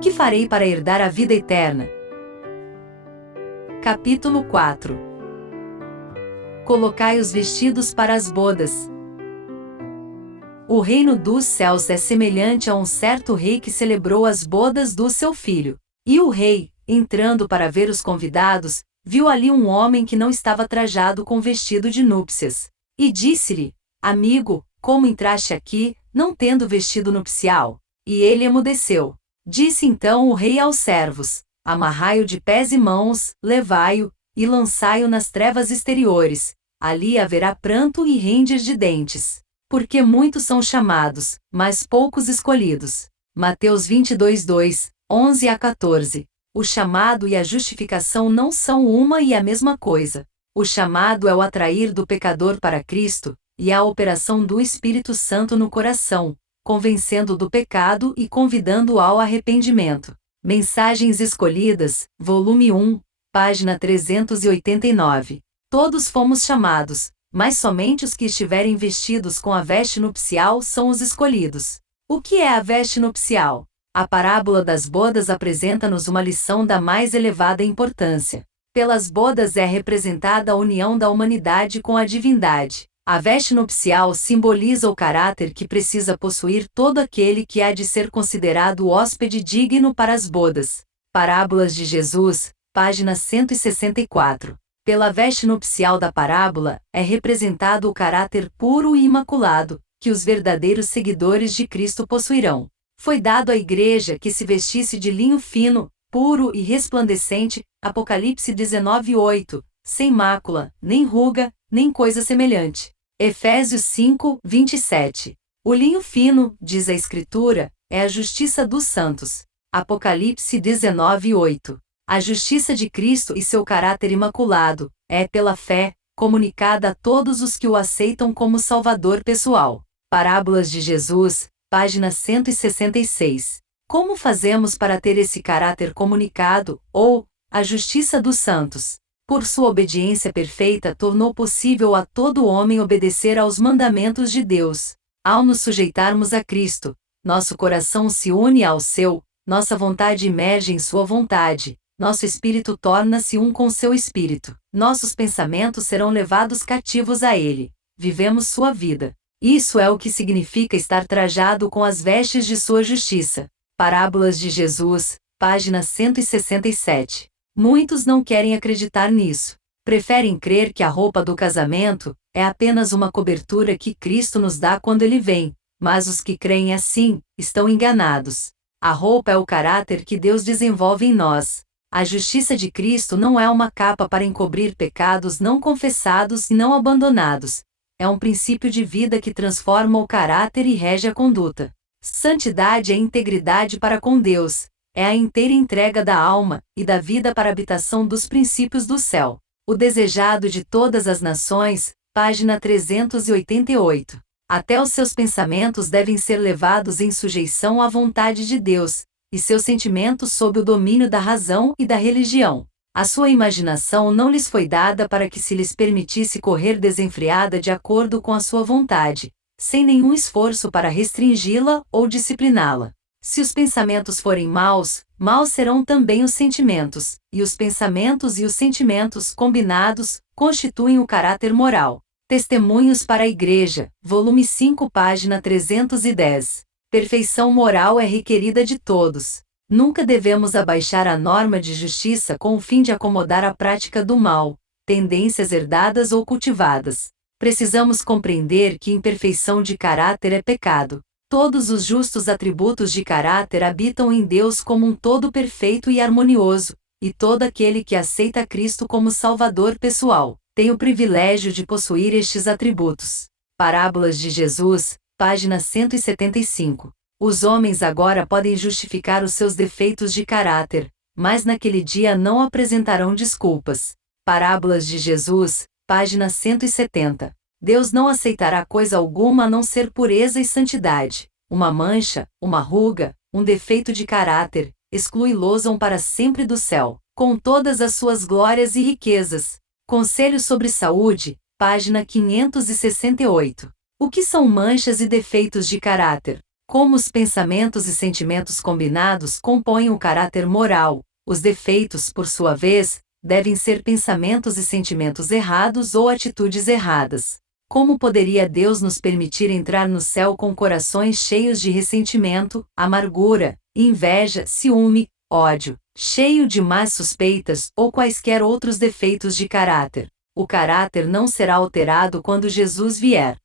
Que farei para herdar a vida eterna? Capítulo 4. Colocai os vestidos para as bodas. O reino dos céus é semelhante a um certo rei que celebrou as bodas do seu filho. E o rei, entrando para ver os convidados, viu ali um homem que não estava trajado com vestido de núpcias. E disse-lhe: Amigo, como entraste aqui, não tendo vestido nupcial? E ele emudeceu. Disse então o rei aos servos: Amarrai-o de pés e mãos, levai-o, e lançai-o nas trevas exteriores. Ali haverá pranto e ranger de dentes. Porque muitos são chamados, mas poucos escolhidos. Mateus 22:2, 11 a 14. O chamado e a justificação não são uma e a mesma coisa. O chamado é o atrair do pecador para Cristo, e a operação do Espírito Santo no coração, convencendo do pecado e convidando ao arrependimento. Mensagens Escolhidas, volume 1, página 389. Todos fomos chamados, mas somente os que estiverem vestidos com a veste nupcial são os escolhidos. O que é a veste nupcial? A parábola das bodas apresenta-nos uma lição da mais elevada importância. Pelas bodas é representada a união da humanidade com a divindade. A veste nupcial simboliza o caráter que precisa possuir todo aquele que há de ser considerado hóspede digno para as bodas. Parábolas de Jesus, página 164. Pela veste nupcial da parábola, é representado o caráter puro e imaculado, que os verdadeiros seguidores de Cristo possuirão. Foi dado à igreja que se vestisse de linho fino, puro e resplandecente, Apocalipse 19:8, sem mácula, nem ruga, nem coisa semelhante. Efésios 5:27. O linho fino, diz a Escritura, é a justiça dos santos. Apocalipse 19:8. A justiça de Cristo e seu caráter imaculado é, pela fé, comunicada a todos os que o aceitam como Salvador pessoal. Parábolas de Jesus, página 166. Como fazemos para ter esse caráter comunicado, ou, a justiça dos santos? Por sua obediência perfeita tornou possível a todo homem obedecer aos mandamentos de Deus. Ao nos sujeitarmos a Cristo, nosso coração se une ao seu, nossa vontade emerge em sua vontade. Nosso espírito torna-se um com seu espírito. Nossos pensamentos serão levados cativos a ele. Vivemos sua vida. Isso é o que significa estar trajado com as vestes de sua justiça. Parábolas de Jesus, página 167. Muitos não querem acreditar nisso. Preferem crer que a roupa do casamento é apenas uma cobertura que Cristo nos dá quando ele vem, mas os que creem assim estão enganados. A roupa é o caráter que Deus desenvolve em nós. A justiça de Cristo não é uma capa para encobrir pecados não confessados e não abandonados. É um princípio de vida que transforma o caráter e rege a conduta. Santidade é integridade para com Deus. É a inteira entrega da alma e da vida para a habitação dos princípios do céu. O desejado de todas as nações, página 388. Até os seus pensamentos devem ser levados em sujeição à vontade de Deus, e seus sentimentos sob o domínio da razão e da religião. A sua imaginação não lhes foi dada para que se lhes permitisse correr desenfreada de acordo com a sua vontade, sem nenhum esforço para restringi-la ou discipliná-la. Se os pensamentos forem maus, maus serão também os sentimentos, e os pensamentos e os sentimentos combinados constituem o caráter moral. Testemunhos para a Igreja, volume 5, página 310. Perfeição moral é requerida de todos. Nunca devemos abaixar a norma de justiça com o fim de acomodar a prática do mal, tendências herdadas ou cultivadas. Precisamos compreender que imperfeição de caráter é pecado. Todos os justos atributos de caráter habitam em Deus como um todo perfeito e harmonioso, e todo aquele que aceita Cristo como Salvador pessoal tem o privilégio de possuir estes atributos. Parábolas de Jesus, página 175. Os homens agora podem justificar os seus defeitos de caráter, mas naquele dia não apresentarão desculpas. Parábolas de Jesus, página 170. Deus não aceitará coisa alguma a não ser pureza e santidade. Uma mancha, uma ruga, um defeito de caráter, exclui-los para sempre do céu, com todas as suas glórias e riquezas. Conselho sobre Saúde, página 568. O que são manchas e defeitos de caráter? Como os pensamentos e sentimentos combinados compõem o caráter moral, os defeitos, por sua vez, devem ser pensamentos e sentimentos errados ou atitudes erradas. Como poderia Deus nos permitir entrar no céu com corações cheios de ressentimento, amargura, inveja, ciúme, ódio, cheio de más suspeitas ou quaisquer outros defeitos de caráter? O caráter não será alterado quando Jesus vier.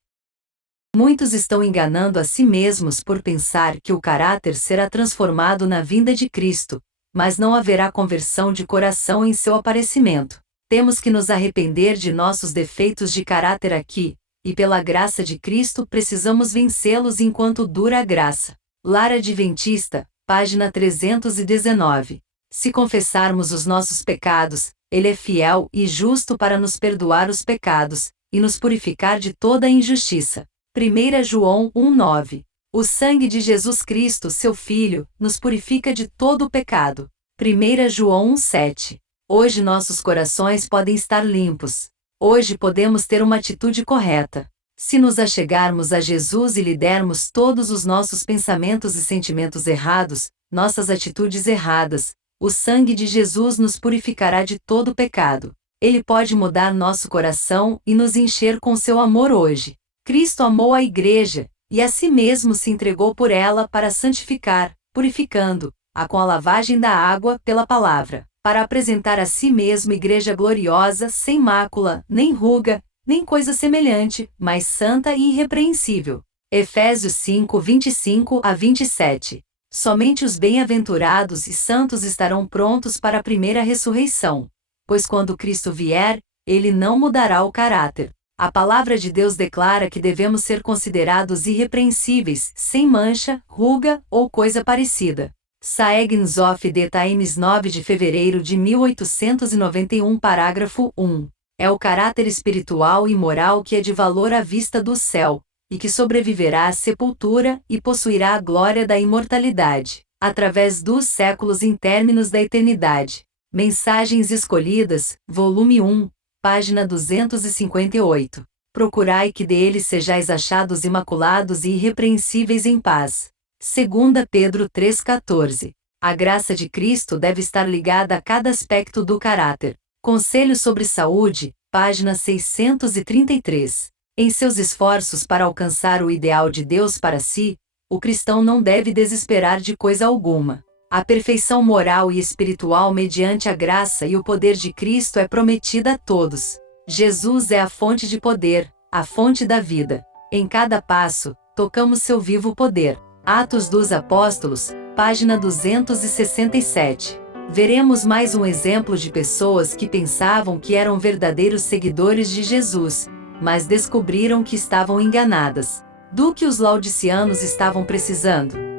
Muitos estão enganando a si mesmos por pensar que o caráter será transformado na vinda de Cristo, mas não haverá conversão de coração em seu aparecimento. Temos que nos arrepender de nossos defeitos de caráter aqui, e pela graça de Cristo precisamos vencê-los enquanto dura a graça. Lar Adventista, página 319. Se confessarmos os nossos pecados, Ele é fiel e justo para nos perdoar os pecados, e nos purificar de toda a injustiça. 1 João 1,9. O sangue de Jesus Cristo, seu Filho, nos purifica de todo o pecado. 1 João 1,7. Hoje nossos corações podem estar limpos. Hoje podemos ter uma atitude correta. Se nos achegarmos a Jesus e lhe dermos todos os nossos pensamentos e sentimentos errados, nossas atitudes erradas, o sangue de Jesus nos purificará de todo o pecado. Ele pode mudar nosso coração e nos encher com seu amor hoje. Cristo amou a Igreja, e a si mesmo se entregou por ela para santificar, purificando-a com a lavagem da água pela palavra, para apresentar a si mesmo Igreja gloriosa, sem mácula, nem ruga, nem coisa semelhante, mas santa e irrepreensível. Efésios 5, 25 a 27. Somente os bem-aventurados e santos estarão prontos para a primeira ressurreição, pois quando Cristo vier, ele não mudará o caráter. A palavra de Deus declara que devemos ser considerados irrepreensíveis, sem mancha, ruga ou coisa parecida. Sayings of the Times, 9 de fevereiro de 1891, parágrafo 1. É o caráter espiritual e moral que é de valor à vista do céu, e que sobreviverá à sepultura e possuirá a glória da imortalidade, através dos séculos intérminos da eternidade. Mensagens Escolhidas, volume 1. Página 258. Procurai que dele sejais achados imaculados e irrepreensíveis em paz. 2 Pedro 3,14. A graça de Cristo deve estar ligada a cada aspecto do caráter. Conselho sobre Saúde, página 633. Em seus esforços para alcançar o ideal de Deus para si, o cristão não deve desesperar de coisa alguma. A perfeição moral e espiritual mediante a graça e o poder de Cristo é prometida a todos. Jesus é a fonte de poder, a fonte da vida. Em cada passo, tocamos seu vivo poder. Atos dos Apóstolos, página 267. Veremos mais um exemplo de pessoas que pensavam que eram verdadeiros seguidores de Jesus, mas descobriram que estavam enganadas. Do que os laodiceanos estavam precisando?